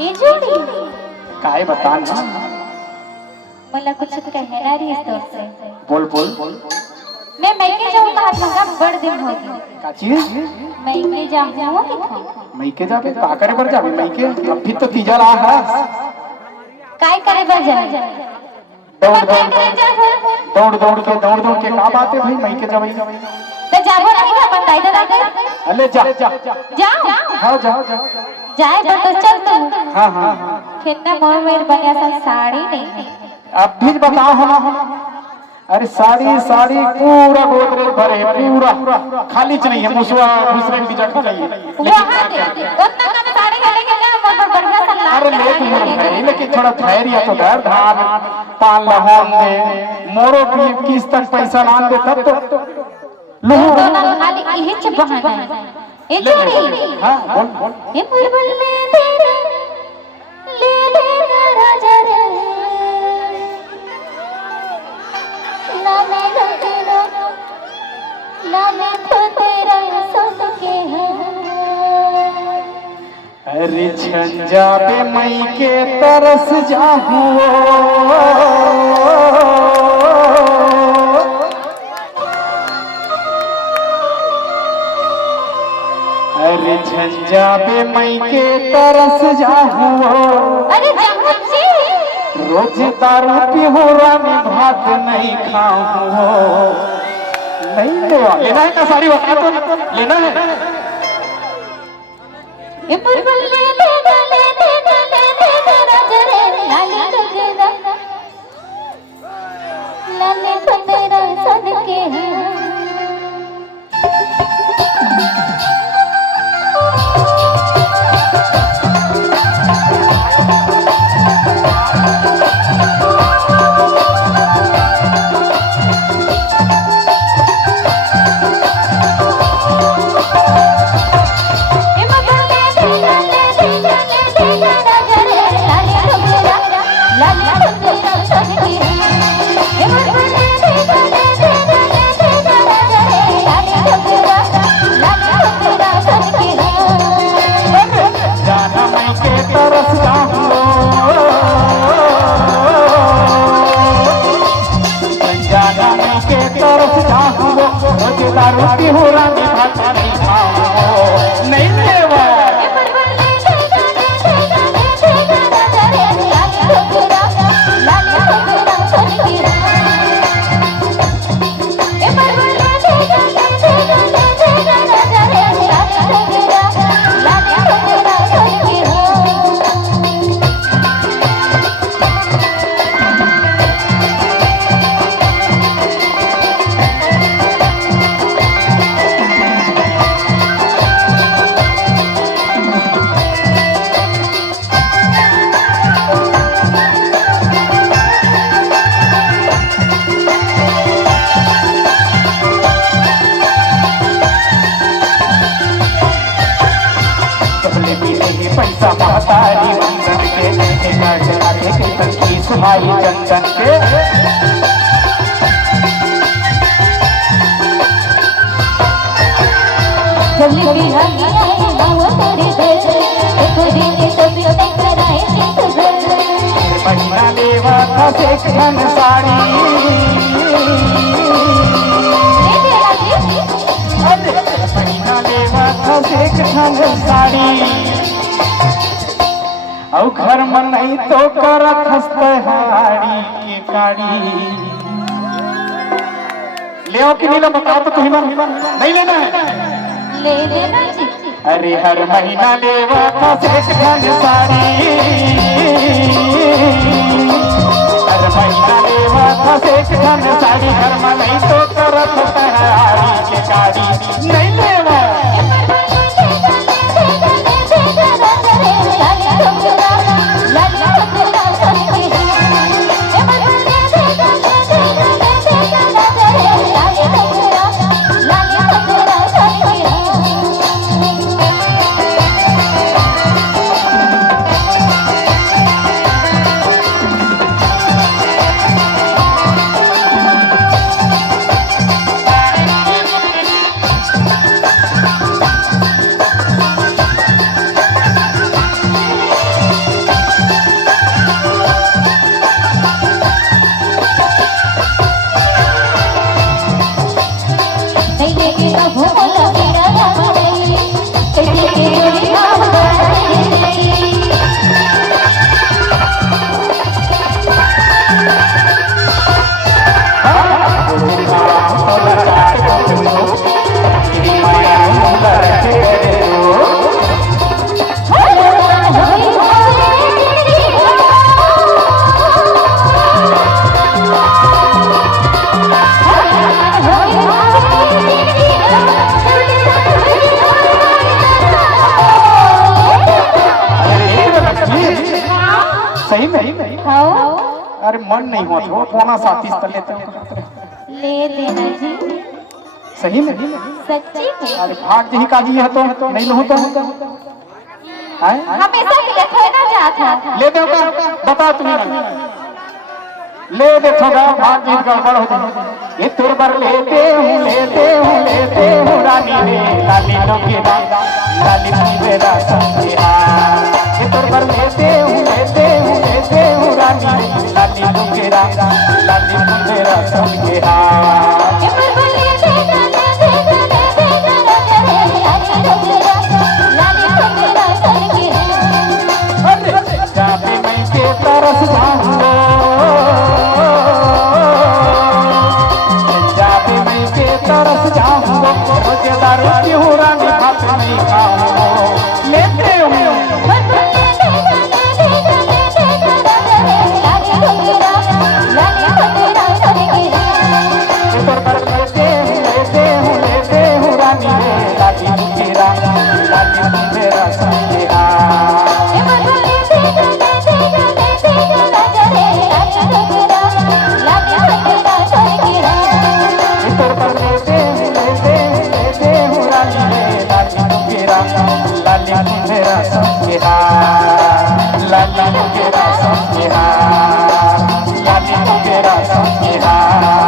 ये जोड़ी काय बता ना मला कुछ कहना रही है तोर से। बोल बोल मैं मैके जाऊं कहा था बड़ दिन हो गए। का चीज मैके जाऊं कि था मैके जाबे का करे पर जाबे मैके अभी तो तीजा ला है काय करे बर जाए दौड़ दौड़ के का बात है भाई मैके जाबे तो जाबो नहीं का बताई दे दे अले जा जाओ हां जा जाए तो चल तू। हां फिर ना मोर मेर बनिया सा साड़ी नहीं अब भी बताओ हम अरे साड़ी पूरा गोदरेज भरे पूरा खाली च नहीं है मुसवा दूसरे की जगह नहीं वहां दे उतना का साड़ी वाले के ना बढ़िया सा लाल अरे ले तुम लेकिन थोड़ा धैर्य तो धर धान पान लहान दे मोरो किस तक पैसा ना दे तब तो लो तो ना खाली यही च बहाना है ये जोड़ी। हां बोल ये बुलबुल ले ले राजा रे लाने तो तेरा सब के अरे झंझा पे मई के तरस जाहूं अरे झंझा पे मई के तरस जाहूं अरे जमुची रोज दारू पीहूं रानी भात नहीं खाऊं नहीं लेना है ना सारी बात तो लेना है ये बुलबुल ले राजा रे लाले लगना लाले तो तेरा सदके दारू पीहूं रानी भात नहीं खाऊं नहीं लेवा पैसा महतारी वंदन के सुहाई चंदन के महीना लेवा था सेक धन साड़ी महीना लेवा था सेक धन साड़ी औ घर में नहीं तो कर खस्ते हाड़ी की काड़ी ले कि नहीं लो बताओ तो तुम्हें नहीं लेना है ले लेना जी। अरे हर महीना लेवा था सेक धन साड़ी हर महीना लेवा था सेक धन साड़ी घर में नहीं तो कर खस्ते हाड़ी की काड़ी नहीं लेवा में हाँ अरे मन नहीं होत हो कोना साथी से लेते हो ले देना जी सही में सच्ची में अरे भाग जी का जी है तो नहीं लो तो हैं हमेशा के लिए थोड़ा जाता ले दो का बता तुम्हें ले दे थोड़ा भाग जी गड़बड़ हो जाए ये तुर पर लेते हूँ रानी रे लाली लोगे लाली मेरा संगिया ये तुर पर लेते हूँ रानी रे लाली लोगे लाली मेरा संगिया जाते मैं के तरस जाऊंगा जाते मैं के तरस जाऊंगा मुझे दारू क्यों रानी हाथ नहीं खाऊंगा लेते हूँ लेते हूँ रानी लाली मेरा संगिया लाली मेरा संगिया लाली मेरा संगिया लाली मेरा संगिया